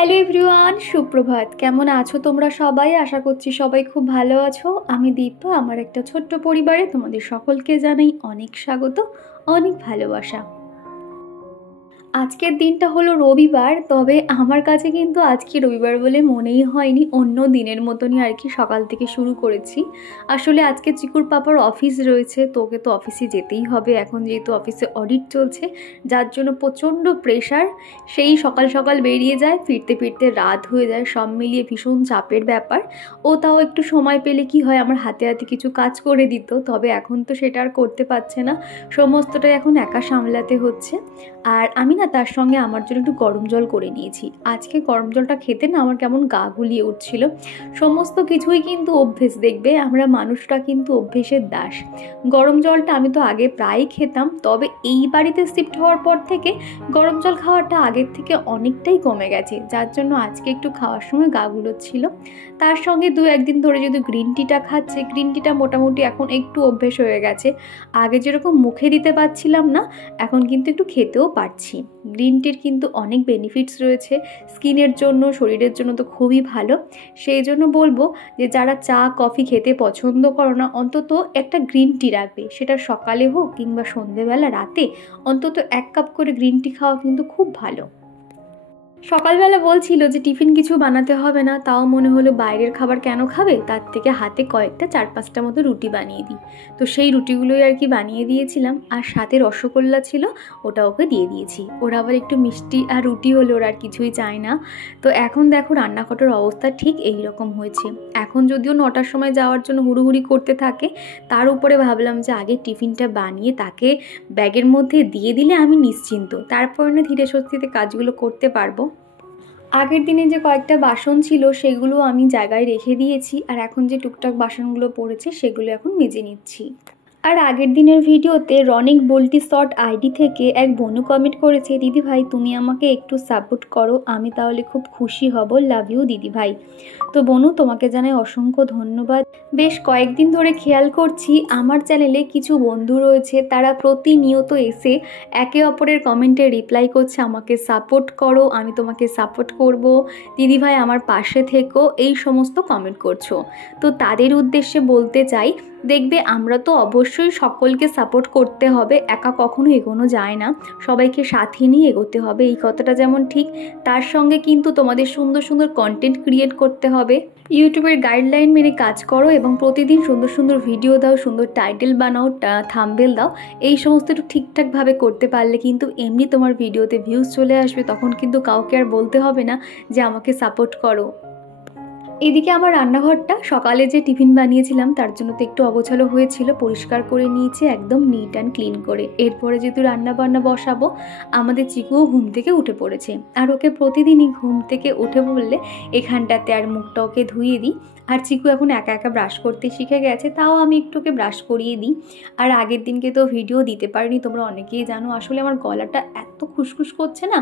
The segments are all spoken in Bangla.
হ্যালো এভরিওয়ান, সুপ্রভাত। কেমন আছো তোমরা সবাই? আশা করছি সবাই খুব ভালো আছো। আমি দীপা, আমার একটা ছোট্ট পরিবারে তোমাদের সকলকে জানাই অনেক স্বাগত, অনেক ভালোবাসা। আজকের দিনটা হলো রবিবার, তবে আমার কাছে কিন্তু আজকে রবিবার বলে মনেই হয়নি, অন্য দিনের মতনই আর কি সকাল থেকে শুরু করেছি। আসলে আজকে চিকুর পাপার অফিস রয়েছে, তো ওকে তো অফিসে যেতেই হবে এখন, যেহেতু অফিসে অডিট চলছে, যার জন্য প্রচণ্ড প্রেশার। সেই সকাল সকাল বেরিয়ে যায়, ফিরতে ফিরতে রাত হয়ে যায়, সব মিলিয়ে ভীষণ চাপের ব্যাপার। ও তাও একটু সময় পেলে কি হয় আমার হাতে হাতে কিছু কাজ করে দিত, তবে এখন তো সেটা আর করতে পারছে না, সমস্তটাই এখন একা সামলাতে হচ্ছে। আর আমি না তার সঙ্গে আমার জন্য একটু গরম জল করে নিয়েছি। আজকে গরম জলটা খেতে না আমার কেমন গা গুলিয়ে উঠছিল। সমস্ত কিছুই কিন্তু অভ্যেস, দেখবে আমরা মানুষরা কিন্তু অভ্যেসের দাস। গরম জলটা আমি তো আগে প্রায়ই খেতাম, তবে এই বাড়িতে শিফট হওয়ার পর থেকে গরম জল খাওয়াটা আগের থেকে অনেকটাই কমে গেছে, যার জন্য আজকে একটু খাওয়ার সময় গা গুলোচ্ছিল। তার সঙ্গে দু একদিন ধরে যদি গ্রিন টিটা খাচ্ছে, গ্রিন টিটা মোটামুটি এখন একটু অভ্যেস হয়ে গেছে। আগে যেরকম মুখে দিতে পারছিলাম না, এখন কিন্তু একটু খেতেও পারছি। গ্রিন টির কিন্তু অনেক বেনিফিটস রয়েছে স্কিনের জন্য, শরীরের জন্য তো খুবই ভালো। সেই জন্য বলবো যে যারা চা কফি খেতে পছন্দ করো না, অন্তত একটা গ্রিন টি রাখবে, সেটা সকালে হোক কিংবা সন্ধেবেলা রাতে অন্তত 1 কাপ করে গ্রিন টি খাওয়া কিন্তু খুব ভালো। সকালবেলা বলছিল যে টিফিন কিছু বানাতে হবে না, তাও মনে হলো বাইরের খাবার কেন খাবে, তার থেকে হাতে কয়েকটা 4-5টা মতো রুটি বানিয়ে দিই। তো সেই রুটিগুলোই আর কি বানিয়ে দিয়েছিলাম, আর সাথে রসগোল্লা ছিল, ওটা ওকে দিয়ে দিয়েছি। ওরা আবার একটু মিষ্টি আর রুটি হলে ওরা আর কিছুই চায় না। তো এখন দেখো রান্নাঘরের অবস্থা ঠিক এই রকম হয়েছে। এখন যদিও 9টার সময় যাওয়ার জন্য হুড়োহুড়ি করতে থাকে, তার উপরে ভাবলাম যে আগে টিফিনটা বানিয়ে তাকে ব্যাগের মধ্যে দিয়ে দিলে আমি নিশ্চিন্ত, তারপর না ধীরে সুস্থিতে কাজগুলো করতে পারবো। আগের দিনে যে কয়েকটা বাসন ছিল সেগুলো আমি জায়গায় রেখে দিয়েছি, আর এখন যে টুকটাক বাসনগুলো পড়েছে সেগুলো এখন মেজে নিচ্ছি। আর আগের দিনের ভিডিওতে রনিক বল্টি শর্ট আইডি থেকে এক বনু কমেন্ট করেছে, দিদি ভাই তুমি আমাকে একটু সাপোর্ট করো, আমি তাহলে খুব খুশি হব, লাভ ইউ দিদি ভাই। তো বনু, তোমাকে জানাই অসংখ্য ধন্যবাদ। বেশ কয়েকদিন ধরে খেয়াল করছি আমার চ্যানেলে কিছু বন্ধু রয়েছে, তারা প্রতিনিয়ত এসে একে অপরের কমেন্টে রিপ্লাই করছে, আমাকে সাপোর্ট করো, আমি তোমাকে সাপোর্ট করব, দিদি ভাই আমার পাশে থেকো, এই সমস্ত কমেন্ট করছো। তো তাদের উদ্দেশ্যে বলতে চাই, দেখবে আমরা তো অবশ্যই সকলকে সাপোর্ট করতে হবে, একা কখনো এগোনো যায় না, সবাইকে সাথে নিয়ে এগোতে হবে, এই কথাটা যেমন ঠিক, তার সঙ্গে কিন্তু তোমাদের সুন্দর সুন্দর কন্টেন্ট ক্রিয়েট করতে হবে। ইউটিউবের গাইডলাইন মেনে কাজ করো এবং প্রতিদিন সুন্দর সুন্দর ভিডিও দাও, সুন্দর টাইটেল বানাও, থাম্বনেল দাও, এই সমস্ত একটু ঠিকঠাকভাবে করতে পারলে কিন্তু এমনি তোমার ভিডিওতে ভিউজ চলে আসবে, তখন কিন্তু কাউকে আর বলতে হবে না যে আমাকে সাপোর্ট করো। এদিকে আমার রান্নাঘরটা সকালে যে টিফিন বানিয়েছিলাম তার জন্য তো একটু অগোছালো হয়েছিল, পরিষ্কার করে নিয়েছি একদম নিট অ্যান্ড ক্লিন করে। এরপরে যেহেতু রান্না বান্না বসাবো, আমাদের চিকুও ঘুম থেকে উঠে পড়েছে, আর ওকে প্রতিদিনই ঘুম থেকে উঠে পড়লে এখানটাতে আর মুখটা ওকে ধুয়ে দিই। আর চিকু এখন একা একা ব্রাশ করতে শিখে গেছে, তাও আমি একটু ওকে ব্রাশ করিয়ে দিই। আর আগের দিনকে তো ভিডিও দিতে পারিনি, তোমরা অনেকেই জানো, আসলে আমার গলাটা এত খুসখুস করছে না,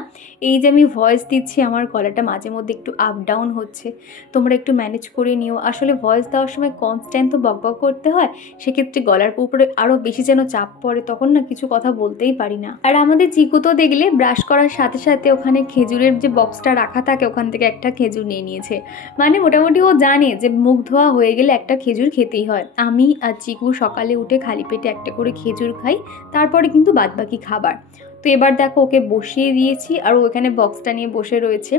এই যে আমি ভয়েস দিচ্ছি আমার গলাটা মাঝে মধ্যে একটু আপ ডাউন হচ্ছে, তোমরা একটু ম্যানেজ করে নিও। আসলে ভয়েস দেওয়ার সময় কনস্ট্যান্ট তো বকবক করতে হয়, সেক্ষেত্রে গলার উপরে আরও বেশি যেন চাপ পড়ে, তখন না কিছু কথা বলতেই পারি না। আর আমাদের চিকু তো দেখলে ব্রাশ করার সাথে সাথে ওখানে খেজুরের যে বক্সটা রাখা থাকে ওখান থেকে একটা খেজুর নিয়ে নিয়েছে, মানে মোটামুটি ও জানে যে মুখ ধোয়া হয়ে গেলে একটা খেজুর খেতেই হয়। আমি আর চিকু সকালে উঠে খালি পেটে একটা করে খেজুর খাই, তারপরে কিন্তু বাদবাকি খাবার। তো এবার দেখো ওকে বসিয়ে দিয়েছি, আর ও এখানে বক্সটা নিয়ে বসে রয়েছে।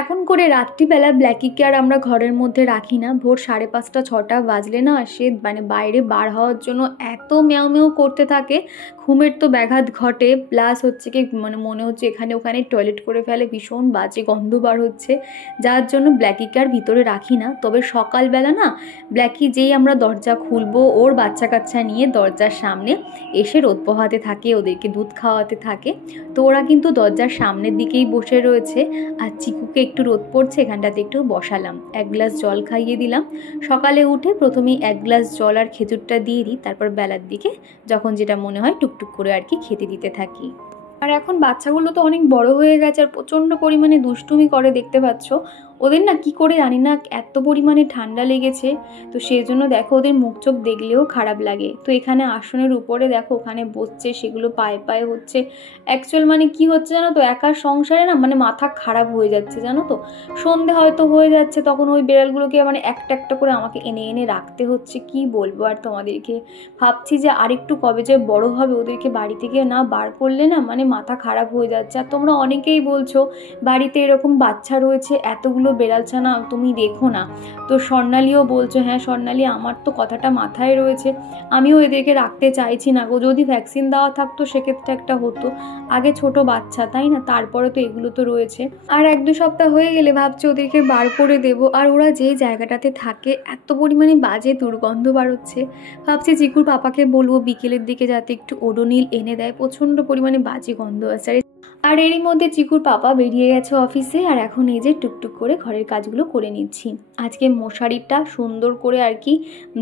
এখন করে রাত্রিবেলা ব্ল্যাকিকে আর আমরা ঘরের মধ্যে রাখি না, ভোর 5:30-6টা বাজলে না সে মানে বাইরে বার হওয়ার জন্য এত ম্যাও ম্যাও করতে থাকে, ঘুমের তো ব্যাঘাত ঘটে, প্লাস হচ্ছে কি মানে মনে হচ্ছে এখানে ওখানে টয়লেট করে ফেলে, ভীষণ বাজে গন্ধ বার হচ্ছে, যার জন্য ব্ল্যাকিকে আর ভিতরে রাখি না। তবে সকালবেলা না ব্ল্যাকি যেই আমরা দরজা খুলবো, ওর বাচ্চা কাচ্চা নিয়ে দরজার সামনে এসে রোদ পোহাতে থাকে, ওদেরকে দুধ খাওয়াতে থাকে, তো ওরা কিন্তু দরজার সামনের দিকেই বসে রয়েছে। আর চিকুকে একটু রোদ পড়ছে, এখানটাতে একটু বসালাম, 1 গ্লাস জল খাইয়ে দিলাম। সকালে উঠে প্রথমেই 1 গ্লাস জল আর খেজুরটা দিয়ে দিই, তারপর বেলার দিকে যখন যেটা মনে হয় টুকটুক করে আর কি খেতে দিতে থাকি। আর এখন বাচ্চাগুলো তো অনেক বড় হয়ে গেছে আর প্রচণ্ড পরিমাণে দুষ্টুমি করে, দেখতে পাচ্ছ। ওদের না কি করে জানি না এত পরিমাণে ঠান্ডা লেগেছে, তো সেই জন্য দেখো ওদের মুখ চোখ দেখলেও খারাপ লাগে। তো এখানে আসনের উপরে দেখো ওখানে বসছে, সেগুলো পায়ে পায়ে হচ্ছে। অ্যাকচুয়াল মানে কি হচ্ছে জানো তো, একার সংসারে না মানে মাথা খারাপ হয়ে যাচ্ছে জানো তো। সন্ধে হয়তো হয়ে যাচ্ছে, তখন ওই বেড়ালগুলোকে মানে একটা একটা করে আমাকে এনে এনে রাখতে হচ্ছে। কি বলবো আর তোমাদেরকে, ভাবছি যে আরেকটু কবে যে বড় হবে ওদেরকে বাড়ি থেকে না বার করলে না মানে মাথা খারাপ হয়ে যাচ্ছে। আর তোমরা অনেকেই বলছো বাড়িতে এরকম বাচ্চা রয়েছে, এতগুলো বেড়ালছানা তুমি রেখো না। তো স্বর্ণালীও বলছো, হ্যাঁ স্বর্ণালী আমার তো কথাটা মাথায় রয়েছে, আমিও এদেরকে রাখতে চাইছি না গো। যদি ভ্যাকসিন দেওয়া থাকতো সেক্ষেত্রে একটা হতো, আগে ছোট বাচ্চা তাই না, তারপরে তো এগুলো তো রয়েছে। আর 1-2 সপ্তাহ হয়ে গেলে ভাবছি ওদেরকে বার করে দেবো। আর ওরা যে জায়গাটাতে থাকে এত পরিমাণে বাজে দুর্গন্ধ বাড়ছে, ভাবছি চিকুর পাপাকে বলবো বিকেলের দিকে যাতে একটু ওডোনিল এনে দেয়, প্রচণ্ড পরিমাণে বাজে গন্ধ আছে। আর এরই মধ্যে চিকুর পাপা বেরিয়ে গেছে অফিসে, আর এখন এই যে টুকটুক করে ঘরের কাজগুলো করে নিচ্ছি। আজকে মশারিটা সুন্দর করে আর কি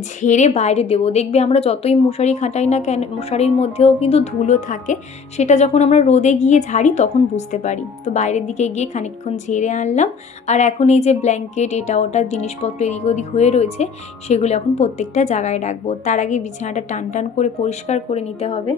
ঝেড়ে বাইরে দেবো। দেখবে আমরা যতই মশারি খাটাই না কেন মশারির মধ্যেও কিন্তু ধুলো থাকে, সেটা যখন আমরা রোদে গিয়ে ঝাড়ি তখন বুঝতে পারি। তো বাইরের দিকে গিয়ে খানিকক্ষণ ঝেড়ে আনলাম। আর এখন এই যে ব্ল্যাঙ্কেট এটা ওটা জিনিসপত্র এদিক ওদিক হয়ে রয়েছে, সেগুলো এখন প্রত্যেকটা জায়গায় রাখবো। তার আগে বিছানাটা টান টান করে পরিষ্কার করে নিতে হবে।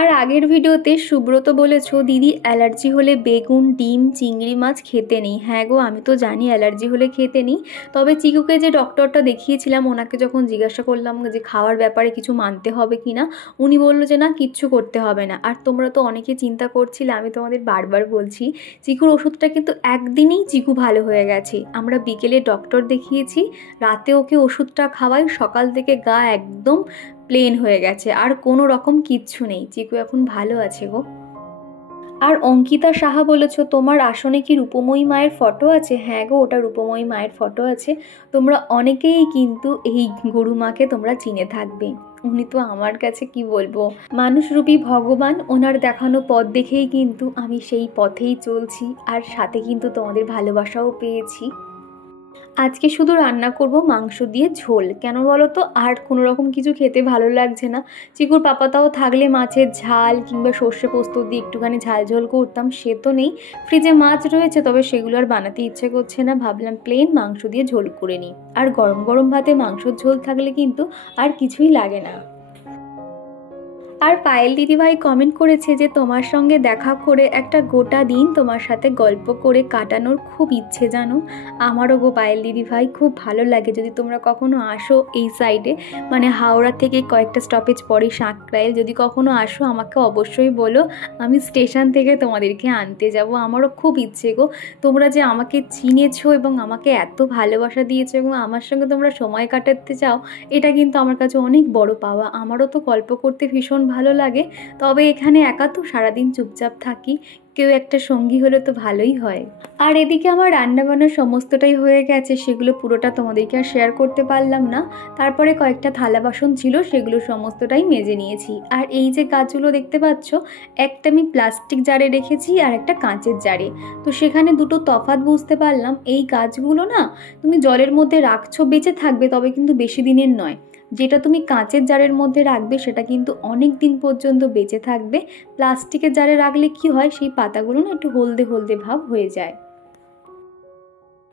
আর আগের ভিডিওতে সুব্রত বলেছো দিদি অ্যালার্জি হলে বেগুন, ডিম, চিংড়ি মাছ খেতে নেই। হ্যাঁ গো, আমি তো জানি অ্যালার্জি হলে খেতে নেই, তবে চিকুকে যে ডক্টরটা দেখিয়েছিলাম ওনাকে যখন জিজ্ঞাসা করলাম যে খাওয়ার ব্যাপারে কিছু মানতে হবে কি না, উনি বললো যে না কিচ্ছু করতে হবে না। আর তোমরা তো অনেকে চিন্তা করছিলে, আমি তোমাদের বারবার বলছি চিকুর ওষুধটা কিন্তু একদিনেই চিকু ভালো হয়ে গেছে। আমরা বিকেলে ডক্টর দেখিয়েছি, রাতে ওকে ওষুধটা খাওয়াই, সকাল থেকে গা একদম প্লেন হয়ে গেছে, আর কোনো রকম কিচ্ছু নেই, চিকু এখন ভালো আছে গো। আর অঙ্কিতা সাহা বলেছো তোমার আসনে কি রূপময়ী মায়ের ফটো আছে? হ্যাঁ গো, ওটা রূপময়ী মায়ের ফটো আছে। তোমরা অনেকেই কিন্তু এই গরু মাকে তোমরা চিনে থাকবে, উনি তো আমার কাছে কি বলবো মানুষরূপী ভগবান। ওনার দেখানো পথ দেখেই কিন্তু আমি সেই পথেই চলছি, আর সাথে কিন্তু তোমাদের ভালোবাসাও পেয়েছি। আজকে শুধু রান্না করব মাংস দিয়ে ঝোল, কেন বলো তো আর কোনো রকম কিছু খেতে ভালো লাগছে না। চিকুর পাপাতাও থাকলে মাছের ঝাল কিংবা সর্ষে পোস্ত দিয়ে একটুখানি ঝাল ঝোল করতাম, সে তো নেই। ফ্রিজে মাছ রয়েছে, তবে সেগুলো আর বানাতে ইচ্ছে করছে না, ভাবলাম প্লেন মাংস দিয়ে ঝোল করে নিই। আর গরম গরম ভাতে মাংসর ঝোল থাকলে কিন্তু আর কিছুই লাগে না। আর পায়েল দিদিভাই কমেন্ট করেছে যে তোমার সঙ্গে দেখা করে একটা গোটা দিন তোমার সাথে গল্প করে কাটানোর খুব ইচ্ছে জানো। আমারও গো পায়েল দিদিভাই, খুব ভালো লাগে যদি তোমরা কখনো আসো এই সাইডে, মানে হাওড়া থেকে কয়েকটা স্টপেজ পরে সাঁকরাইল, যদি কখনো আসো আমাকে অবশ্যই বলো, আমি স্টেশন থেকে তোমাদেরকে আনতে যাব। আমারও খুব ইচ্ছে গো, তোমরা যে আমাকে চিনেছো এবং আমাকে এত ভালোবাসা দিয়েছো এবং আমার সঙ্গে তোমরা সময় কাটাতে চাও, এটা কিন্তু আমার কাছে অনেক বড় পাওয়া। আমারও তো গল্প করতে ভীষণ ভালো লাগে, তবে এখানে একা তো সারাদিন চুপচাপ থাকি, কেউ একটা সঙ্গী হলে তো ভালোই হয়। আর এদিকে আমার রান্নাবান্নার সমস্তটাই হয়ে গেছে, সেগুলো পুরোটা তোমাদেরকে আর শেয়ার করতে পারলাম না। তারপরে কয়েকটা থালা বাসন ছিল, সেগুলো সমস্তটাই মেজে নিয়েছি। আর এই যে গাছগুলো দেখতে পাচ্ছ, একটা আমি প্লাস্টিক জারে রেখেছি আর একটা কাঁচের জারে। তো সেখানে দুটো তফাৎ বুঝতে পারলাম, এই গাছগুলো না তুমি জলের মধ্যে রাখছো বেঁচে থাকবে, তবে কিন্তু বেশি দিনের নয়। যেটা তুমি কাঁচের জারের মধ্যে রাখবে সেটা কিন্তু অনেক দিন পর্যন্ত বেঁচে থাকবে। প্লাস্টিকের জারে রাখলে কি হয়, সেই পাতাগুলো না একটু হলদে হলদে ভাব হয়ে যায়।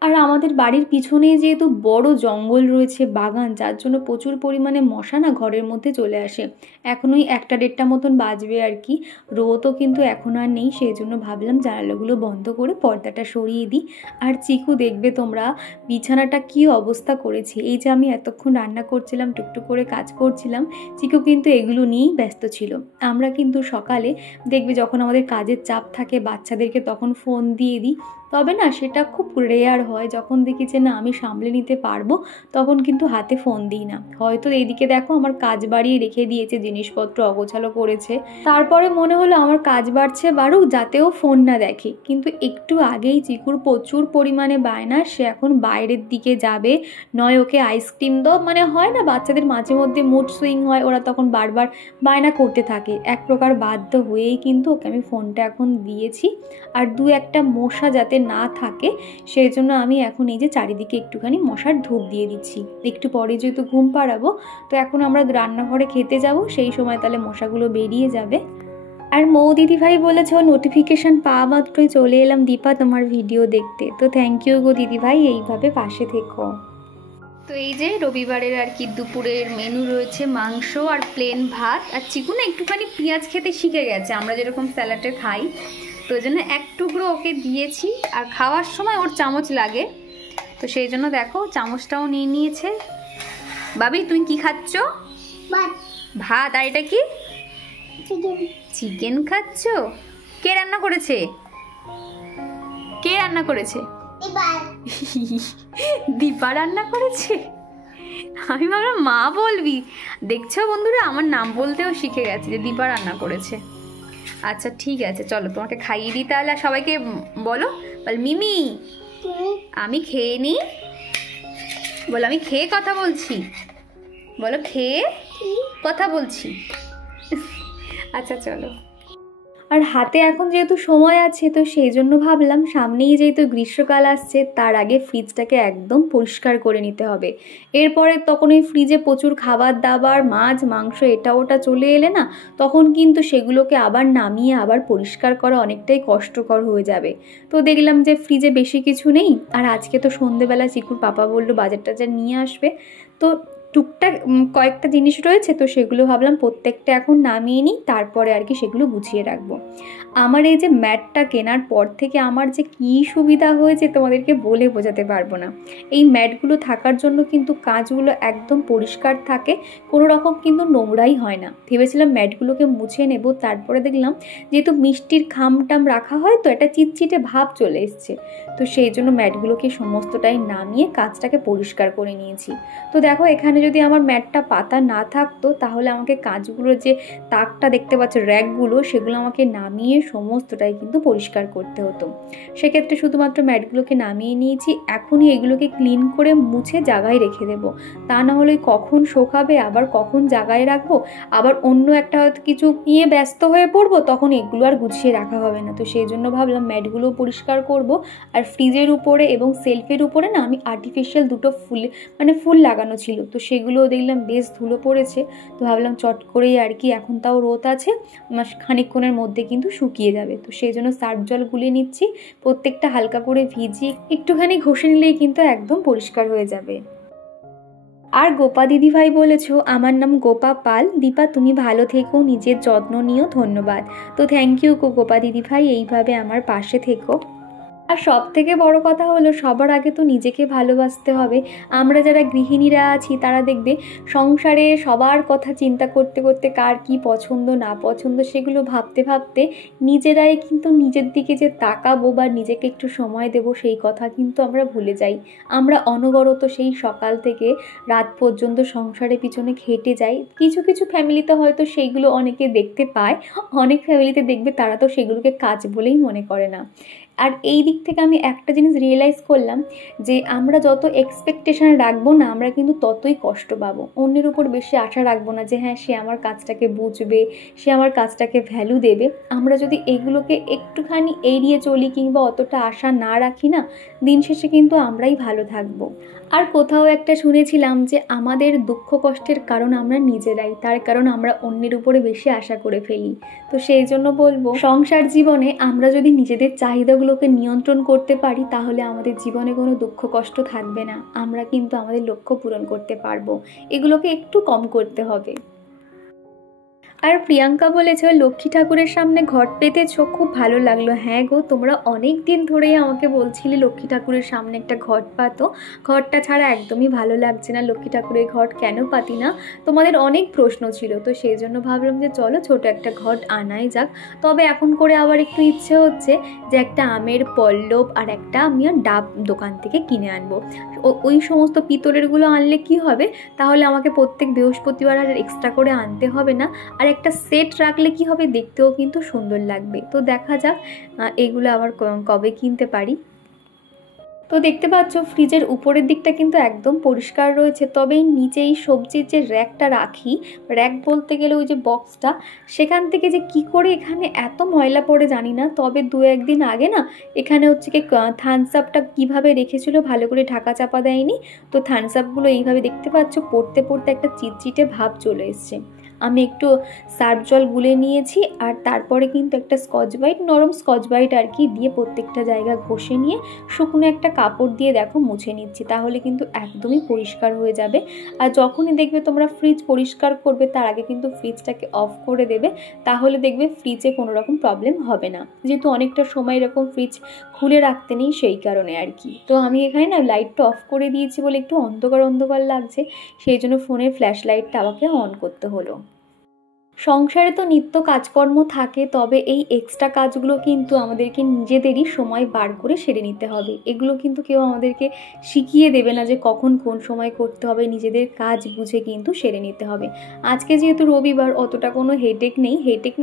আর আমাদের বাড়ির পিছনেই যেহেতু বড় জঙ্গল রয়েছে, বাগান, যার জন্য প্রচুর পরিমাণে মশা না ঘরের মধ্যে চলে আসে। এখনই 1-1:30 মতন বাজবে আর কি, রোদও কিন্তু এখন আর নেই, সেই জন্য ভাবলাম জানালাগুলো বন্ধ করে পর্দাটা সরিয়ে দিই। আর চিকু দেখবে তোমরা বিছানাটা কি অবস্থা করেছে। এই যে আমি এতক্ষণ রান্না করছিলাম, টুকটুক করে কাজ করছিলাম, চিকু কিন্তু এগুলো নিয়েই ব্যস্ত ছিল। আমরা কিন্তু সকালে দেখবে যখন আমাদের কাজের চাপ থাকে বাচ্চাদেরকে তখন ফোন দিয়ে দিই, তবে না সেটা খুব রেয়ার হয়। যখন দেখি যে না আমি সামলে নিতে পারবো তখন কিন্তু হাতে ফোন দিই না। হয়তো এইদিকে দেখো আমার কাজ বাড়িয়ে রেখে দিয়েছে, জিনিসপত্র অগোছালো করেছে, তারপরে মনে হলো আমার কাজ বাড়ছে বাড়ুক, যাতেও ফোন না দেখে। কিন্তু একটু আগেই চিকুর প্রচুর পরিমাণে বায়না, সে এখন বাইরের দিকে যাবে, নয় ওকে আইসক্রিম দাও, মানে হয় না বাচ্চাদের মাঝে মধ্যে মুড সুইং হয়, ওরা তখন বারবার বায়না করতে থাকে। এক প্রকার বাধ্য হয়েই কিন্তু ওকে আমি ফোনটা এখন দিয়েছি। আর 2-1টা মশা যাতে না থাকে সেই জন্য আমি এখন এই যে চারিদিকে একটুখানি মশার ধূপ দিয়ে দিচ্ছি। একটু পরে যেহেতু ঘুম পাড়াবো, তো এখন আমরা রান্নাঘরে খেতে যাব, সেই সময় তাহলে মশাগুলো বেরিয়ে যাবে। আর মৌ দিদিভাই বলেছ নোটিফিকেশান পাওয়া মাত্রই চলে এলাম দীপা তোমার ভিডিও দেখতে। তো থ্যাংক ইউ গো দিদিভাই, এইভাবে পাশে থেকো। তো এই যে রবিবারের আর কি দুপুরের মেনু রয়েছে মাংস আর প্লেন ভাত। আর চিকু না একটুখানি পেঁয়াজ খেতে শিখে গেছে, আমরা যেরকম স্যালাডে খাই, তো ওই জন্য এক টুকরো ওকে দিয়েছি। আর খাওয়ার সময় ওর চামচ লাগে, তো সেই জন্য দেখো চামচটাও নিয়ে নিয়েছে। বাবি তুমি কি খাচ্ছ? ভাত। আর এটা কি? চিকেন খাচ্ছ? কে রান্না করেছে? কে রান্না করেছে? দীপা রান্না করেছে। আমি ভাবলাম মা বলবি। দেখছো বন্ধুরা, আমার নাম বলতেও শিখে গেছে যে দীপা রান্না করেছে। আচ্ছা ঠিক আছে, চলো তোমাকে খাইয়ে দিই তাহলে। সবাইকে বলো, বল মিমি আমি খেয়ে নিই। বলো আমি খেয়ে কথা বলছি। বলো খেয়ে কথা বলছি। আচ্ছা চলো। আর হাতে এখন যেহেতু সময় আছে, তো সেই জন্য ভাবলাম সামনেই যেহেতু গ্রীষ্মকাল আসছে, তার আগে ফ্রিজটাকে একদম পরিষ্কার করে নিতে হবে। এরপরে তখন ওই ফ্রিজে প্রচুর খাবার দাবার, মাছ মাংস এটা ওটা চলে এলে না, তখন কিন্তু সেগুলোকে আবার নামিয়ে আবার পরিষ্কার করা অনেকটাই কষ্টকর হয়ে যাবে। তো দেখলাম যে ফ্রিজে বেশি কিছু নেই। আর আজকে তো সন্ধেবেলা চিকুর পাপা বললো বাজার টাজার নিয়ে আসবে, তো টুকটাক কয়েকটা জিনিস রয়েছে, তো সেগুলো ভাবলাম প্রত্যেকটা এখন নামিয়ে নিই, তারপরে আর কি সেগুলো গুছিয়ে রাখবো। আমার এই যে ম্যাটটা কেনার পর থেকে আমার যে কী সুবিধা হয়েছে তোমাদেরকে বলে বোঝাতে পারবো না। এই ম্যাটগুলো থাকার জন্য কিন্তু কাঁচগুলো একদম পরিষ্কার থাকে, কোনো রকম কিন্তু নোংরাই হয় না। ভেবেছিলাম ম্যাটগুলোকে মুছে নেব, তারপরে দেখলাম যেহেতু মিষ্টির খামটাম রাখা হয়, তো একটা চিটচিটে ভাব চলে এসছে। তো সেই জন্য ম্যাটগুলোকে সমস্তটাই নামিয়ে কাঁচটাকে পরিষ্কার করে নিয়েছি। তো দেখো এখানে যদি আমার ম্যাটটা পাতা না থাকতো, তাহলে আমাকে কাঁচগুলোর যে তাকটা দেখতে পাচ্ছ, র্যাকগুলো, সেগুলো আমাকে নামিয়ে সমস্তটাই কিন্তু পরিষ্কার করতে হতো। সেক্ষেত্রে শুধুমাত্র ম্যাটগুলোকে নামিয়ে নিয়েছি। এখনই এগুলোকে ক্লিন করে মুছে জায়গায় রেখে দেবো, তা না হলে কখন শোকাবে, আবার কখন জায়গায় রাখবো, আবার অন্য একটা হয়তো কিছু নিয়ে ব্যস্ত হয়ে পড়বো, তখন এগুলো আর গুছিয়ে রাখা হবে না। তো সেই জন্য ভাবলাম ম্যাটগুলোও পরিষ্কার করব। আর ফ্রিজের উপরে এবং সেলফের উপরে না আমি আর্টিফিশিয়াল দুটো ফুল লাগানো ছিল, তো সেগুলোও দেখলাম বেশ ধুলো পড়েছে। তো ভাবলাম চট করেই আর কি, এখন তাও রোদ আছে, খানিকক্ষণের মধ্যে কিন্তু শুকিয়ে যাবে। তো সেই জন্য সার্ফ জল গুলে নিচ্ছি, প্রত্যেকটা হালকা করে ভিজিয়ে একটুখানি ঘষে নিলেই কিন্তু একদম পরিষ্কার হয়ে যাবে। আর গোপা দিদিভাই বলেছো আমার নাম গোপা পাল। দীপা তুমি ভালো থেকো, নিজের যত্ন নিও, ধন্যবাদ। তো থ্যাংক ইউ গোপা দিদিভাই, এইভাবে আমার পাশে থেকো। আর সব থেকে বড় কথা হলো সবার আগে তো নিজেকে ভালোবাসতে হবে। আমরা যারা গৃহিণীরা আছি তারা দেখবে সংসারে সবার কথা চিন্তা করতে করতে কার কি পছন্দ না পছন্দ সেগুলো ভাবতে ভাবতে নিজেরাই কিন্তু নিজের দিকে যে তাকাবো বা নিজেকে একটু সময় দেব সেই কথা কিন্তু আমরা ভুলে যাই। আমরা অনবরত সেই সকাল থেকে রাত পর্যন্ত সংসারের পিছনে খেটে যাই। কিছু কিছু ফ্যামিলিতে হয়তো সেইগুলো অনেকে দেখতে পায়, অনেক ফ্যামিলিতে দেখবে তারা তো সেগুলোকে কাজ বলেই মনে করে না। আর এই দিক থেকে আমি একটা জিনিস রিয়েলাইজ করলাম যে আমরা যত এক্সপেকটেশন রাখবো না, আমরা কিন্তু ততই কষ্ট পাবো। অন্যের উপর বেশি আশা রাখবো না যে হ্যাঁ সে আমার কাজটাকে বুঝবে, সে আমার কাজটাকে ভ্যালু দেবে। আমরা যদি এগুলোকে একটুখানি এড়িয়ে চলি কিংবা অতটা আশা না রাখি না, দিন শেষে কিন্তু আমরাই ভালো থাকবো। আর কোথাও একটা শুনেছিলাম যে আমাদের দুঃখ কষ্টের কারণ আমরা নিজেরাই, তার কারণ আমরা অন্যের উপরে বেশি আশা করে ফেলি। তো সেই জন্য বলবো সংসার জীবনে আমরা যদি নিজেদের চাহিদাগুলোকে নিয়ন্ত্রণ করতে পারি, তাহলে আমাদের জীবনে কোনো দুঃখ কষ্ট থাকবে না। আমরা কিন্তু আমাদের লক্ষ্য পূরণ করতে পারবো। এগুলোকে একটু কম করতে হবে। আর প্রিয়াঙ্কা বলেছে লক্ষ্মী ঠাকুরের সামনে ঘট পেতেছো, খুব ভালো লাগলো। হ্যাঁ গো, তোমরা অনেক দিন ধরেই আমাকে বলছিলে লক্ষ্মী ঠাকুরের সামনে একটা ঘট পাতো, ঘরটা ছাড়া একদমই ভালো লাগছে না, লক্ষ্মী ঠাকুরের ঘট কেন পাতি না, তোমাদের অনেক প্রশ্ন ছিল। তো সেই জন্য ভাবলাম যে চলো ছোট একটা ঘট আনাই যাক। তবে এখন করে আবার একটু ইচ্ছে হচ্ছে যে একটা আমের পল্লব আর একটা আমি ডাব দোকান থেকে কিনে আনবো। ওই সমস্ত পিতলেরগুলো আনলে কি হবে, তাহলে আমাকে প্রত্যেক বৃহস্পতিবার আর এক্সট্রা করে আনতে হবে না। আর একটা সেট রাখলে কি হবে, দেখতেও কিন্তু সুন্দর লাগবে। তো দেখা যাক এগুলো আবার কবে কিনতে পারি। তো দেখতে পাচ্ছ ফ্রিজের উপরের দিকটা কিন্তু একদম পরিষ্কার রয়েছে, তবে নিচে এই সবজির যে র্যাকটা রাখি, র্যাক বলতে গেলে ওই যে বক্সটা, সেখান থেকে যে কি করে এখানে এত ময়লা পড়ে জানি না। তবে দু একদিন আগে না এখানে হচ্ছে কি থামস আপটা কীভাবে রেখেছিল, ভালো করে ঢাকা চাপা দেয়নি, তো থামস আপগুলো এইভাবে দেখতে পাচ্ছ পড়তে পড়তে একটা চিটচিটে ভাব চলে এসছে। আমি একটু সার্ফ জল গুলে নিয়েছি, আর তারপরে কিন্তু একটা স্কচ ব্রাইট, নরম স্কচ ব্রাইট আর কি দিয়ে প্রত্যেকটা জায়গা ঘষে নিয়ে শুকনো একটা কাপড় দিয়ে দেখো মুছে নিচ্ছি, তাহলে কিন্তু একদমই পরিষ্কার হয়ে যাবে। আর যখনই দেখবে তোমরা ফ্রিজ পরিষ্কার করবে তার আগে কিন্তু ফ্রিজটাকে অফ করে দেবে, তাহলে দেখবে ফ্রিজে কোনো রকম প্রবলেম হবে না, যেহেতু অনেকটা সময় এরকম ফ্রিজ খুলে রাখতে নেই সেই কারণে আর কি। তো আমি এখানে না লাইটটা অফ করে দিয়েছি বলে একটু অন্ধকার অন্ধকার লাগছে, সেই জন্য ফোনের ফ্ল্যাশ লাইটটা আমাকে অন করতে হলো। সংসারে তো নিত্য কাজকর্ম থাকে, তবে এই এক্সট্রা কাজগুলো কিন্তু আমাদেরকে নিজেদেরই সময় বার করে সেরে নিতে হবে। এগুলো কিন্তু কেউ আমাদেরকে শিখিয়ে দেবে না যে কখন কোন সময় করতে হবে, নিজেদের কাজ বুঝে কিন্তু সেরে নিতে হবে। আজকে যেহেতু রবিবার অতটা কোনো হেডেক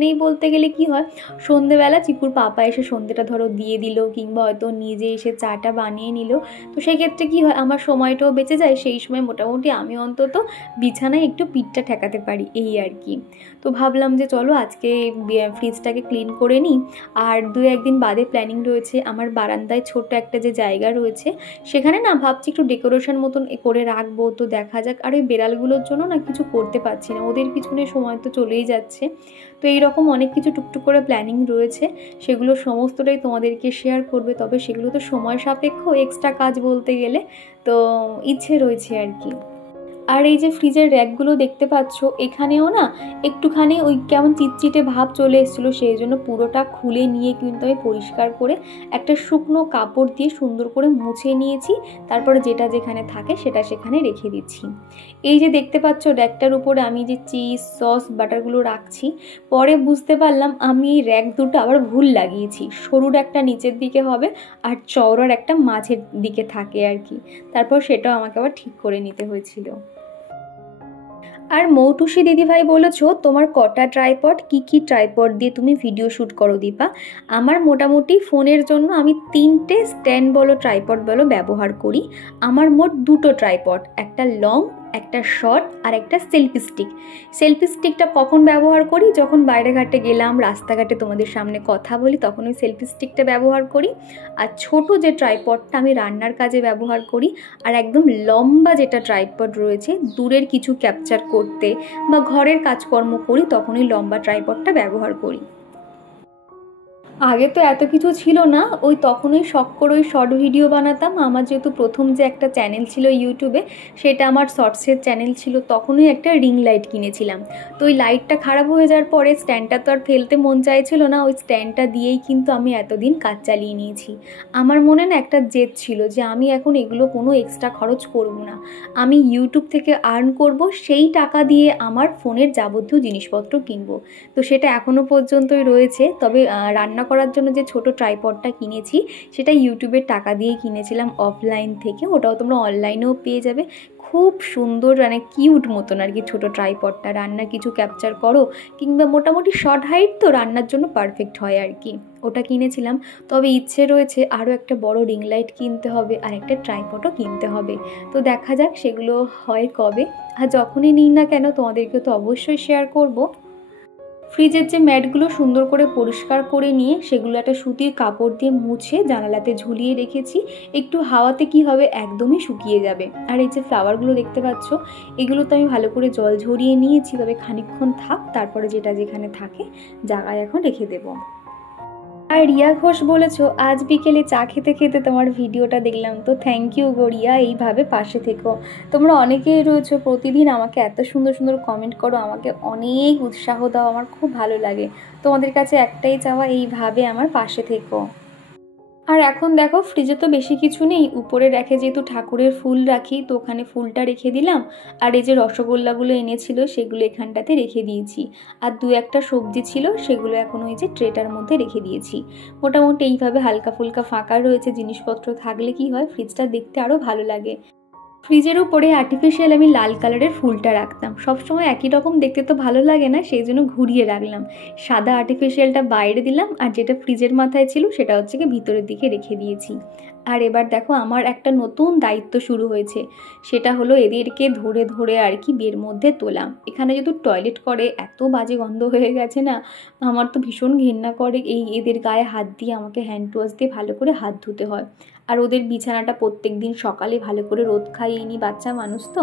নেই বলতে গেলে কি হয়, সন্ধেবেলা চিকুর পাপা এসে সন্ধেটা ধরো দিয়ে দিল, কিংবা হয়তো নিজে এসে চাটা বানিয়ে নিল, তো সেই ক্ষেত্রে কি হয় আমার সময়টাও বেঁচে যায়, সেই সময় মোটামুটি আমি অন্তত বিছানায় একটু পিঠটা ঠেকাতে পারি, এই আর কি। তো ভাবলাম যে চলো আজকে ফ্রিজটাকে ক্লিন করে নিই। আর 2-1 দিন বাদে প্ল্যানিং রয়েছে আমার বারান্দায় ছোট্ট একটা যে জায়গা রয়েছে সেখানে না ভাবছি একটু ডেকোরেশন মতন করে রাখবো, তো দেখা যাক। আর ওই বেড়ালগুলোর জন্য না কিছু করতে পারছি না, ওদের পিছনে সময় তো চলেই যাচ্ছে। তো এইরকম অনেক কিছু টুকটুক করে প্ল্যানিং রয়েছে, সেগুলো সমস্তটাই তোমাদেরকে শেয়ার করবে, তবে সেগুলো তো সময় সাপেক্ষ, এক্সট্রা কাজ বলতে গেলে, তো ইচ্ছে রয়েছে আর কি। আর এই যে ফ্রিজের র্যাকগুলো দেখতে পাচ্ছ, এখানেও না একটুখানি ওই কেমন চিটচিটে ভাব চলে এসেছিলো, সেই জন্য পুরোটা খুলে নিয়ে কিন্তু আমি পরিষ্কার করে একটা শুকনো কাপড় দিয়ে সুন্দর করে মুছে নিয়েছি, তারপরে যেটা যেখানে থাকে সেটা সেখানে রেখে দিচ্ছি। এই যে দেখতে পাচ্ছ র্যাকটার উপরে আমি যে চিজ সস বাটারগুলো রাখছি, পরে বুঝতে পারলাম আমি এই র্যাক দুটো আবার ভুল লাগিয়েছি, সরুর একটা নিচের দিকে হবে আর চওড়ার একটা মাঝের দিকে থাকে আর কি, তারপর সেটাও আমাকে আবার ঠিক করে নিতে হয়েছিল। আর মৌটুসি দিদিভাই বলেছো তোমার কটা ট্রাইপড, কি ট্রাইপড দিয়ে তুমি ভিডিও শ্যুট করো দীপা? আমার মোটামুটি ফোনের জন্য আমি 3টে স্ট্যান্ড বলো ট্রাইপড বলো ব্যবহার করি। আমার মোট 2টো ট্রাইপড, একটা লং, একটা শর্ট আর একটা সেলফি স্টিকটা কখন ব্যবহার করি, যখন বাইরে ঘাটে গেলাম, রাস্তাঘাটে তোমাদের সামনে কথা বলি, তখন ওই সেলফি স্টিকটা ব্যবহার করি। আর ছোট যে ট্রাইপডটা আমি রান্নার কাজে ব্যবহার করি, আর একদম লম্বা যেটা ট্রাইপড রয়েছে দূরের কিছু ক্যাপচার করতে বা ঘরের কাজকর্ম করি, তখন ওই লম্বা ট্রাইপডটা ব্যবহার করি। আগে তো এত কিছু ছিল না, ওই তখনই শখ করে ওই শর্ট ভিডিও বানাতাম। আমার যেহেতু প্রথম যে একটা চ্যানেল ছিল ইউটিউবে, সেটা আমার শর্টসের চ্যানেল ছিল, তখনই একটা রিং লাইট কিনেছিলাম। তো ওই লাইটটা খারাপ হয়ে যাওয়ার পরে স্ট্যান্ডটা তো আর ফেলতে মন চাইছিল না, ওই স্ট্যান্ডটা দিয়েই কিন্তু আমি এতদিন কাজ চালিয়ে নিয়েছি। আমার মনে না একটা জেদ ছিল যে আমি এখন এগুলো কোনো এক্সট্রা খরচ করব না, আমি ইউটিউব থেকে আর্ন করব, সেই টাকা দিয়ে আমার ফোনের যাবতীয় জিনিসপত্র কিনবো। তো সেটা এখনও পর্যন্তই রয়েছে। তবে রান্না করার জন্য যে ছোট ট্রাইপডটা কিনেছি সেটা ইউটিউবের টাকা দিয়েই কিনেছিলাম অফলাইন থেকে, ওটাও তোমরা অনলাইনেও পেয়ে যাবে। খুব সুন্দর মানে কিউট মতন আর কি ছোটো ট্রাইপডটা, রান্নার কিছু ক্যাপচার করো কিংবা মোটামুটি শর্ট হাইট তো রান্নার জন্য পারফেক্ট হয় আর কি, ওটা কিনেছিলাম। তবে ইচ্ছে রয়েছে আরও একটা বড় রিং লাইট কিনতে হবে আর একটা ট্রাইপডও কিনতে হবে, তো দেখা যাক সেগুলো হয় কবে। আর যখনই নিই না কেন তোমাদেরকে তো অবশ্যই শেয়ার করব। ফ্রিজের যে ম্যাটগুলো সুন্দর করে পরিষ্কার করে নিয়ে সেগুলো একটা সুতির কাপড় দিয়ে মুছে জানালাতে ঝুলিয়ে রেখেছি, একটু হাওয়াতে কি হবে একদমই শুকিয়ে যাবে। আর এই যে ফ্লাওয়ারগুলো দেখতে পাচ্ছ, এগুলো তো আমি ভালো করে জল ঝরিয়ে নিয়েছি, তবে খানিকক্ষণ থাক, তারপরে যেটা যেখানে থাকে জায়গায় এখন রেখে দেবো। আর রিয়া ঘোষ বলেছো আজ বিকেলে চা খেতে খেতে তোমার ভিডিওটা দেখলাম, তো থ্যাংক ইউ গো রিয়া, এইভাবে পাশে থেকো। তোমরা অনেকেই রয়েছো প্রতিদিন আমাকে এত সুন্দর সুন্দর কমেন্ট করো, আমাকে অনেক উৎসাহ দাও, আমার খুব ভালো লাগে। তোমাদের কাছে একটাই চাওয়া, এইভাবে আমার পাশে থেকো। আর এখন দেখো ফ্রিজে তো বেশি কিছু নেই, উপরে রেখে যেহেতু ঠাকুরের ফুল রাখি, তো ওখানে ফুলটা রেখে দিলাম। আর এই যে রসগোল্লাগুলো এনেছিল সেগুলো এখানটাতে রেখে দিয়েছি। আর 2-1টা সবজি ছিল সেগুলো এখন ওই যে ট্রেটার মধ্যে রেখে দিয়েছি। মোটামুটি এইভাবে হালকা ফুলকা ফাঁকা রয়েছে, জিনিসপত্র থাকলে কি হয় ফ্রিজটা দেখতে আরও ভালো লাগে। ফ্রিজের উপরে আর্টিফিশিয়াল আমি লাল কালারের ফুলটা রাখতাম, সবসময় একই রকম দেখতে তো ভালো লাগে না, সেই জন্য ঘুরিয়ে রাখলাম। সাদা আর্টিফিশিয়ালটা বাইরে দিলাম আর যেটা ফ্রিজের মাথায় ছিল সেটা হচ্ছে কি ভিতরের দিকে রেখে দিয়েছি। আর এবার দেখো আমার একটা নতুন দায়িত্ব শুরু হয়েছে, সেটা হলো এদেরকে ধরে ধরে আর কি বের মধ্যে তোলা। এখানে যদি টয়লেট করে এত বাজে গন্ধ হয়ে গেছে না, আমার তো ভীষণ ঘেন্না করে। এদের গায়ে হাত দিয়ে আমাকে হ্যান্ড ওয়াশ দিয়ে ভালো করে হাত ধুতে হয়। আর ওদের বিছানাটা প্রত্যেক দিন সকালে ভালো করে রোদ খাইয়ে নিই, বাচ্চা মানুষ তো।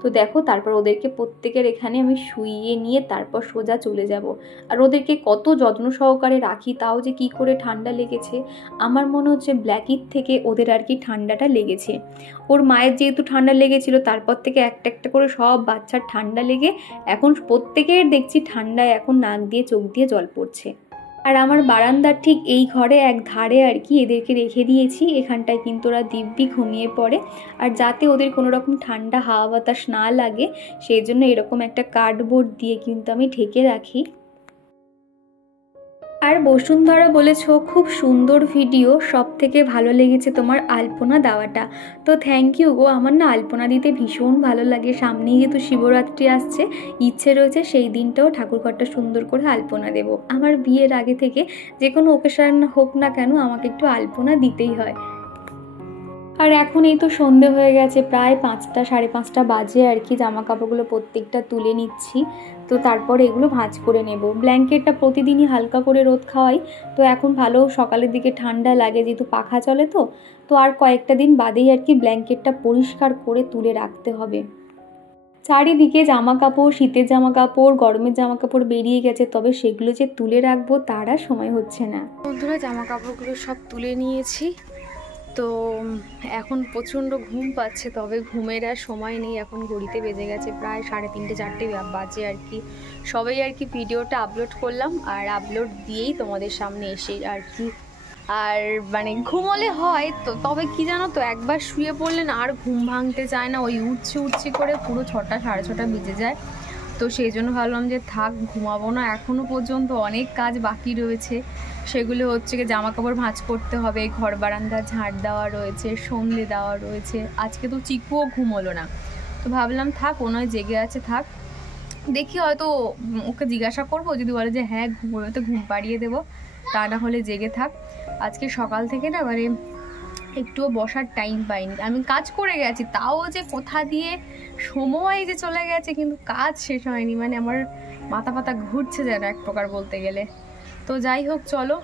তো দেখো তারপর ওদেরকে প্রত্যেকের এখানে আমি শুইয়ে নিয়ে তারপর সোজা চলে যাব। আর ওদেরকে কত যত্ন সহকারে রাখি, তাও যে কি করে ঠান্ডা লেগেছে। আমার মনে হচ্ছে ব্ল্যাকির থেকে ওদের আর কি ঠান্ডাটা লেগেছে। ওর মায়ের যেহেতু ঠান্ডা লেগেছিল, তারপর থেকে একটা একটা করে সব বাচ্চার ঠান্ডা লেগে এখন প্রত্যেকের দেখছি ঠান্ডায় এখন নাক দিয়ে চোখ দিয়ে জল পড়ছে। আর আমার বারান্দার ঠিক এই ঘরে এক ধারে আর কি এদেরকে রেখে দিয়েছি। এখানটায় কিন্তু ওরা দিব্যি ঘুমিয়ে পড়ে। আর যাতে ওদের কোনো রকম ঠান্ডা হাওয়া বাতাস না লাগে, সেই জন্য এরকম একটা কার্ডবোর্ড দিয়ে কিন্তু আমি ঢেকে রাখি। আর বসুন্ধরা বলেছ খুব সুন্দর ভিডিও, সব থেকে ভালো লেগেছে তোমার আলপনা দেওয়াটা। তো থ্যাংক ইউ গো। আমার না আলপনা দিতে ভীষণ ভালো লাগে। সামনেই যেহেতু শিবরাত্রি আসছে, ইচ্ছে রয়েছে সেই দিনটাও ঠাকুরঘরটা সুন্দর করে আলপনা দেব। আমার বিয়ের আগে থেকে যে কোনো ওকেশন হোক না কেন আমাকে একটু আলপনা দিতেই হয়। আর এখন এই তো সন্ধে হয়ে গেছে, প্রায় 5টা 5:30 বাজে আর কি। জামা কাপড়গুলো প্রত্যেকটা তুলে নিচ্ছি। তো তারপর এগুলো ভাঁজ করে নেব। ব্ল্যাঙ্কেটটা প্রতিদিনই হালকা করে রোদ খাওয়াই। তো এখন ভালো সকালের দিকে ঠান্ডা লাগে যেহেতু পাখা চলে। তো আর কয়েকটা দিন বাদেই আর কি ব্ল্যাঙ্কেটটা পরিষ্কার করে তুলে রাখতে হবে। চারিদিকে জামা কাপড়, শীতের জামা কাপড়, গরমের জামা কাপড় বেরিয়ে গেছে, তবে সেগুলো যে তুলে রাখবো তার আর সময় হচ্ছে না। বন্ধুরা জামা কাপড়গুলো সব তুলে নিয়েছি। তো এখন প্রচণ্ড ঘুম পাচ্ছে, তবে ঘুমের আর সময় নেই। এখন ঘড়িতে বেজে গেছে প্রায় 3:30 4টে বাজে আর কি। সবাই আর কি ভিডিওটা আপলোড করলাম, আর আপলোড দিয়েই তোমাদের সামনে এসে আর কি। আর মানে ঘুমোলে হয় তো, তবে কি জানো তো, একবার শুয়ে পড়লে না আর ঘুম ভাঙতে চায় না। ওই উঠছি করে পুরো 6টা 6:30 বেজে যায়। তো সেই জন্য ভাবলাম যে থাক, ঘুমাবো না। এখনও পর্যন্ত অনেক কাজ বাকি রয়েছে। সেগুলো হচ্ছে কি জামা কাপড় ভাঁজ করতে হবে, ঘর বারান্দা ঝাড় দেওয়া রয়েছে, সন্ধে দেওয়া রয়েছে। আজকে তো চিকুও ঘুম হলো না। তো ভাবলাম থাক, ও নয় জেগে আছে, থাক। দেখি হয়তো ওকে জিজ্ঞাসা করবো, যদি বলে যে হ্যাঁ ঘুমোবে তো ঘুম পাড়িয়ে দেবো, তা না হলে জেগে থাক। আজকে সকাল থেকে না মানে একটুও বসার টাইম পাইনি। আমি কাজ করে গেছি, তাও যে কোথা দিয়ে সময় যে চলে গেছে, কিন্তু কাজ শেষ হয়নি। মানে আমার মাথা পাতা ঘুরছে যেন এক প্রকার বলতে গেলে। তো যাই হোক, চলো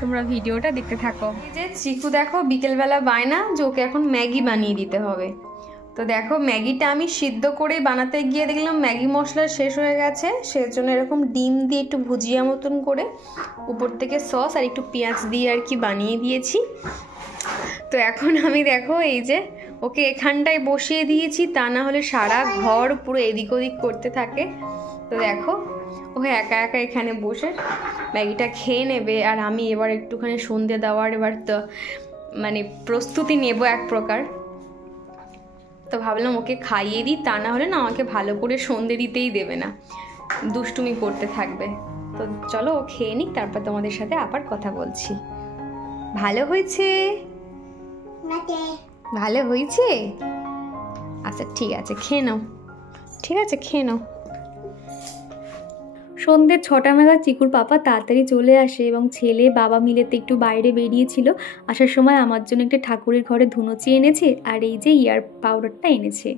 তোমরা ভিডিওটা দেখতে থাকো। এই যে চিকু দেখো বিকেলবেলা বায়না যে ওকে এখন ম্যাগি বানিয়ে দিতে হবে। তো দেখো ম্যাগিটা আমি সিদ্ধ করে বানাতে গিয়ে দেখলাম ম্যাগি মশলা শেষ হয়ে গেছে। সেজন্য এরকম ডিম দিয়ে একটু ভুজিয়া মতন করে উপর থেকে সস আর একটু পেঁয়াজ দিয়ে আর কি বানিয়ে দিয়েছি। তো এখন আমি দেখো এই যে ওকে এখানটায় বসিয়ে দিয়েছি, তা না হলে সারা ঘর পুরো এদিক ওদিক করতে থাকে। তো দেখো ওকে একা একা এখানে বসে ম্যাগিটা খেয়ে নেবে। আর আমি এবার একটুখানি সন্ধে দেওয়ার এবার তো মানে প্রস্তুতি নেব এক প্রকার। তো ভাবলাম ওকে খাইয়ে দিই, তা না হলে না আমাকে ভালো করে সন্ধে দিতেই দেবে না, দুষ্টুমি করতে থাকবে। তো চলো ও খেয়ে নিক, তারপর তোমাদের সাথে আবার কথা বলছি। ভালো হয়েছে? ভালো হয়েছে? আচ্ছা ঠিক আছে, খেয়ে নাও। ঠিক আছে, খেয়ে নাও। সন্ধ্যে 6টা নাগাদ চিকুর পাপা তাড়াতাড়ি চলে আসে এবং ছেলে বাবা মিলেতে একটু বাইরে বেরিয়েছিল। আসার সময় আমার জন্য একটা ঠাকুরের ঘরে ধুনুচি এনেছে আর এই যে ইয়ার পাউডারটা এনেছে।